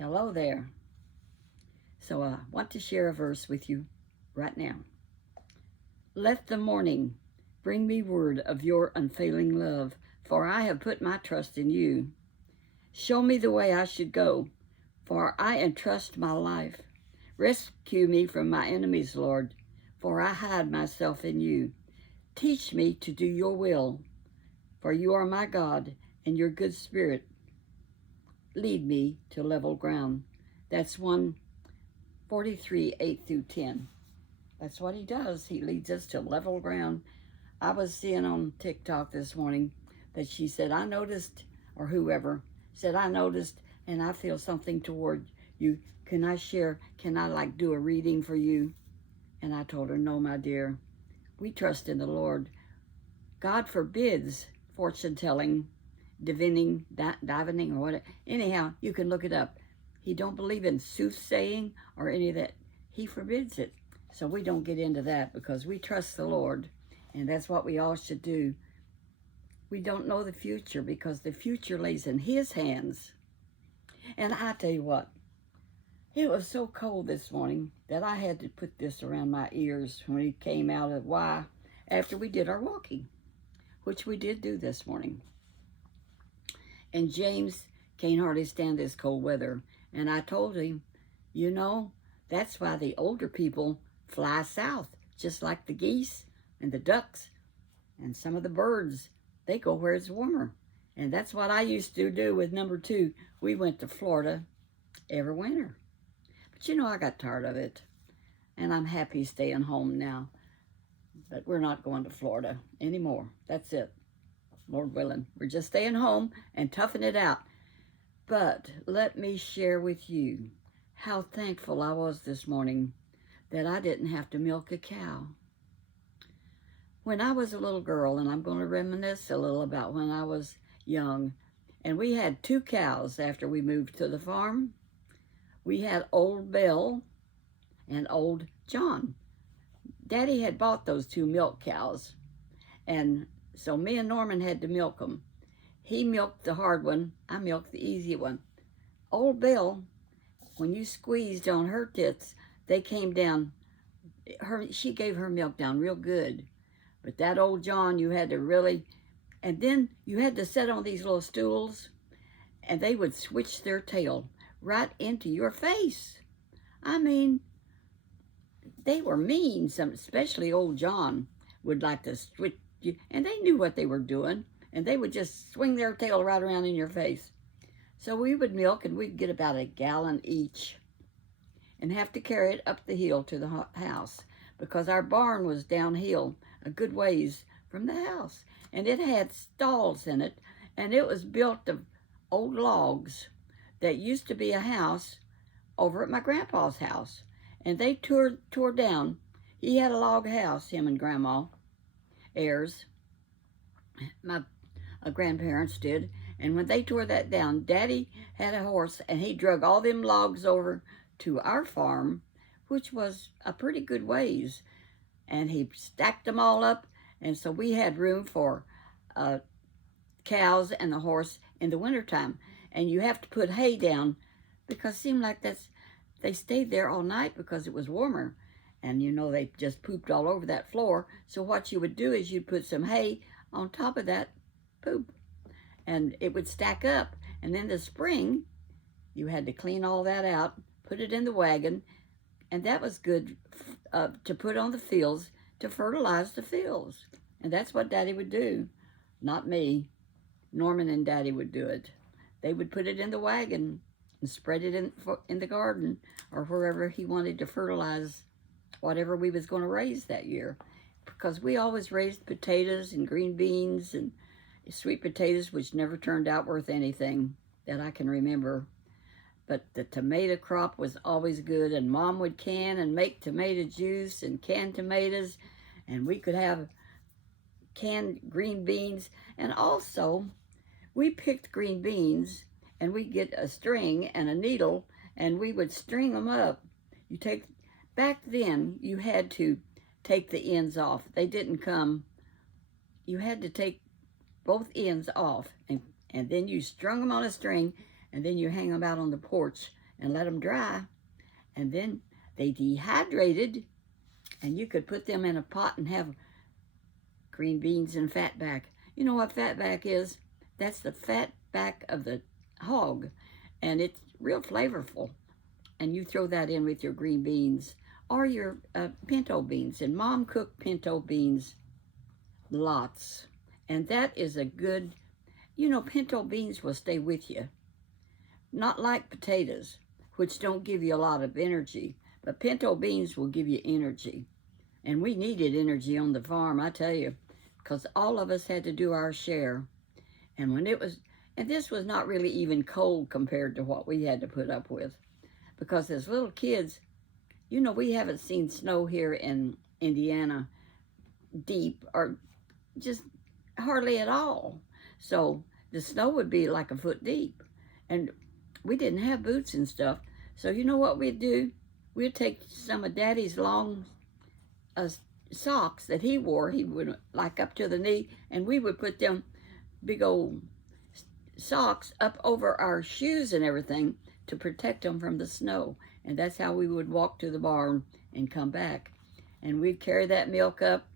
Hello there. So I want to share a verse with you right now. Let the morning bring me word of your unfailing love, for I have put my trust in you. Show me the way I should go, for I entrust my life. Rescue me from my enemies, Lord, for I hide myself in you. Teach me to do your will, for you are my God, and your good spirit lead me to level ground. That's 143, 8 through 10. That's what he does. He leads us to level ground. I was seeing on TikTok this morning that she said, I noticed, or whoever said, I noticed, and I feel something toward you. Can I share? Can I do a reading for you? And I told her, no, my dear. We trust in the Lord. God forbids fortune telling, divining, or whatever. Anyhow, you can look it up. He don't believe in soothsaying or any of that. He forbids it. So we don't get into that because we trust the Lord. And that's what we all should do. We don't know the future because the future lays in His hands. And I tell you what, it was so cold this morning that I had to put this around my ears when we came out of after we did our walking, which we did do this morning. And James can't hardly stand this cold weather. And I told him, you know, that's why the older people fly south, just like the geese and the ducks and some of the birds. They go where it's warmer. And that's what I used to do with number 2. We went to Florida every winter. But you know, I got tired of it. And I'm happy staying home now. But we're not going to Florida anymore. That's it. Lord willing. We're just staying home and toughing it out. But let me share with you how thankful I was this morning that I didn't have to milk a cow. When I was a little girl, and I'm going to reminisce a little about when I was young, and we had 2 cows after we moved to the farm. We had Old Bill and Old John. Daddy had bought those 2 milk cows, and so me and Norman had to milk them. He milked the hard one, I milked the easy one. Old Bill, when you squeezed on her tits, they came down. She gave her milk down real good. But that Old John, you had to really, and then you had to sit on these little stools, and they would switch their tail right into your face. I mean, they were mean. Especially Old John would like to switch you, and they knew what they were doing, and they would just swing their tail right around in your face. So we would milk, and we'd get about a gallon each and have to carry it up the hill to the house because our barn was downhill a good ways from the house. And it had stalls in it, and it was built of old logs that used to be a house over at my grandpa's house. And they tore down. He had a log house, him and Grandma Ayers. My grandparents did. And when they tore that down, Daddy had a horse, and he drug all them logs over to our farm, which was a pretty good ways. And he stacked them all up, and so we had room for cows and the horse in the wintertime. And you have to put hay down because it seemed like they stayed there all night because it was warmer. And you know, they just pooped all over that floor. So what you would do is you'd put some hay on top of that poop, and it would stack up. And then the spring, you had to clean all that out, put it in the wagon, and that was good to put on the fields to fertilize the fields. And that's what Daddy would do. Not me. Norman and Daddy would do it. They would put it in the wagon and spread it in the garden or wherever he wanted to fertilize whatever we was going to raise that year. Because we always raised potatoes and green beans and sweet potatoes, which never turned out worth anything that I can remember. But the tomato crop was always good, and Mom would can and make tomato juice and canned tomatoes, and we could have canned green beans. And also, we picked green beans, and we'd get a string and a needle, and we would string them up. Back then, you had to take the ends off. They didn't come. You had to take both ends off, and then you strung them on a string, and then you hang them out on the porch, and let them dry. And then they dehydrated, and you could put them in a pot and have green beans and fatback. You know what fatback is? That's the fat back of the hog, and it's real flavorful. And you throw that in with your green beans or your pinto beans. And Mom cooked pinto beans lots. And that is a good, pinto beans will stay with you. Not like potatoes, which don't give you a lot of energy, but pinto beans will give you energy. And we needed energy on the farm, I tell you, because all of us had to do our share. And this was not really even cold compared to what we had to put up with. Because as little kids, we haven't seen snow here in Indiana deep or just hardly at all. So the snow would be like a foot deep. And we didn't have boots and stuff. So you know what we'd do? We'd take some of Daddy's long socks that he wore. He would like up to the knee, and we would put them big old socks up over our shoes and everything to protect them from the snow. And that's how we would walk to the barn and come back. And we'd carry that milk up.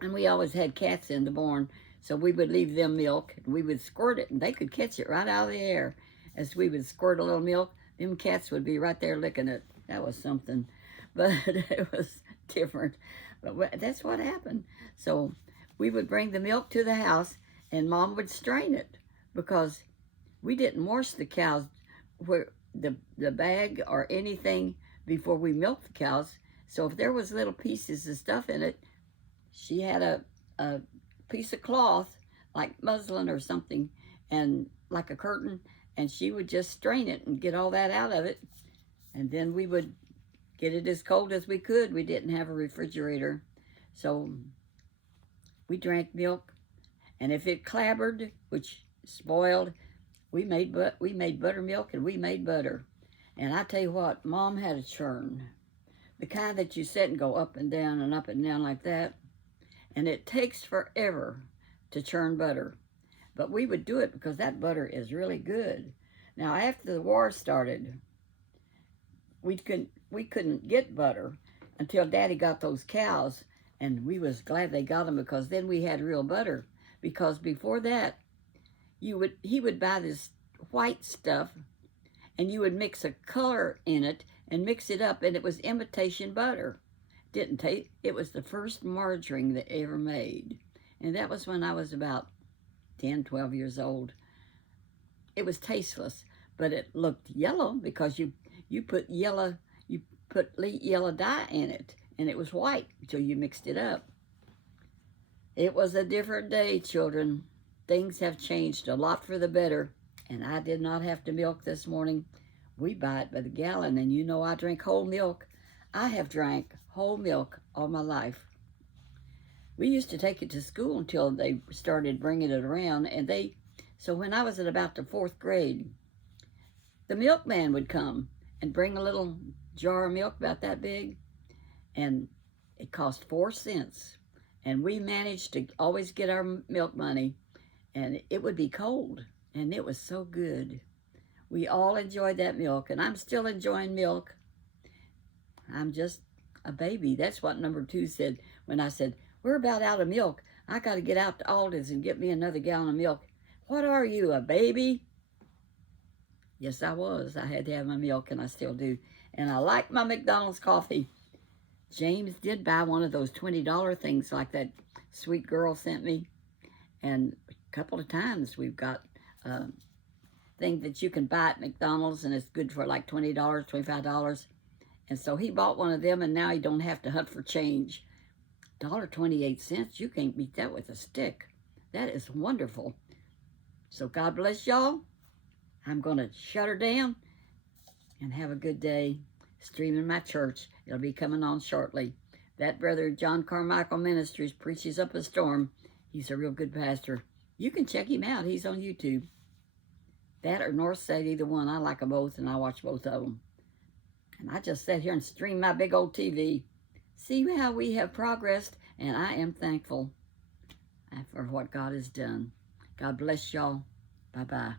And we always had cats in the barn, so we would leave them milk, and we would squirt it, and they could catch it right out of the air. As we would squirt a little milk, them cats would be right there licking it. That was something, but it was different. But that's what happened. So we would bring the milk to the house, and Mom would strain it, because we didn't wash the cows where the bag or anything before we milked the cows. So if there was little pieces of stuff in it, she had a piece of cloth, like muslin or something, and like a curtain, and she would just strain it and get all that out of it. And then we would get it as cold as we could. We didn't have a refrigerator. So we drank milk, and if it clabbered, which spoiled, we made buttermilk, and we made butter. And I tell you what, Mom had a churn. The kind that you sit and go up and down like that. And it takes forever to churn butter. But we would do it because that butter is really good. Now, after the war started, we couldn't get butter until Daddy got those cows. And we was glad they got them, because then we had real butter. Because before that, he would buy this white stuff, and you would mix a color in it and mix it up, and it was imitation butter. Didn't taste. It was the first margarine that ever made, and that was when I was about 10, 12 years old. It was tasteless, but it looked yellow because you put yellow dye in it, and it was white, so you mixed it up. It was a different day, children. Things have changed a lot for the better, and I did not have to milk this morning. We buy it by the gallon, and I drink whole milk. I have drank whole milk all my life. We used to take it to school until they started bringing it around, so when I was at about the 4th grade, the milkman would come and bring a little jar of milk about that big, and it cost 4 cents. And we managed to always get our milk money, and it would be cold, and it was so good. We all enjoyed that milk, and I'm still enjoying milk. I'm just a baby. That's what number 2 said when I said, we're about out of milk. I got to get out to Aldi's and get me another gallon of milk. What are you, a baby? Yes, I was. I had to have my milk, and I still do. And I like my McDonald's coffee. James did buy one of those $20 things like that sweet girl sent me. And a couple of times we've got thing that you can buy at McDonald's, and it's good for like $20, $25. And so he bought one of them, and now he don't have to hunt for change. $1.28, you can't beat that with a stick. That is wonderful. So God bless y'all. I'm going to shut her down, and have a good day streaming my church. It'll be coming on shortly. That brother John Carmichael Ministries preaches up a storm. He's a real good pastor. You can check him out. He's on YouTube. That or Northside, either one. I like them both, and I watch both of them. And I just sat here and streamed my big old TV. See how we have progressed, and I am thankful for what God has done. God bless y'all. Bye-bye.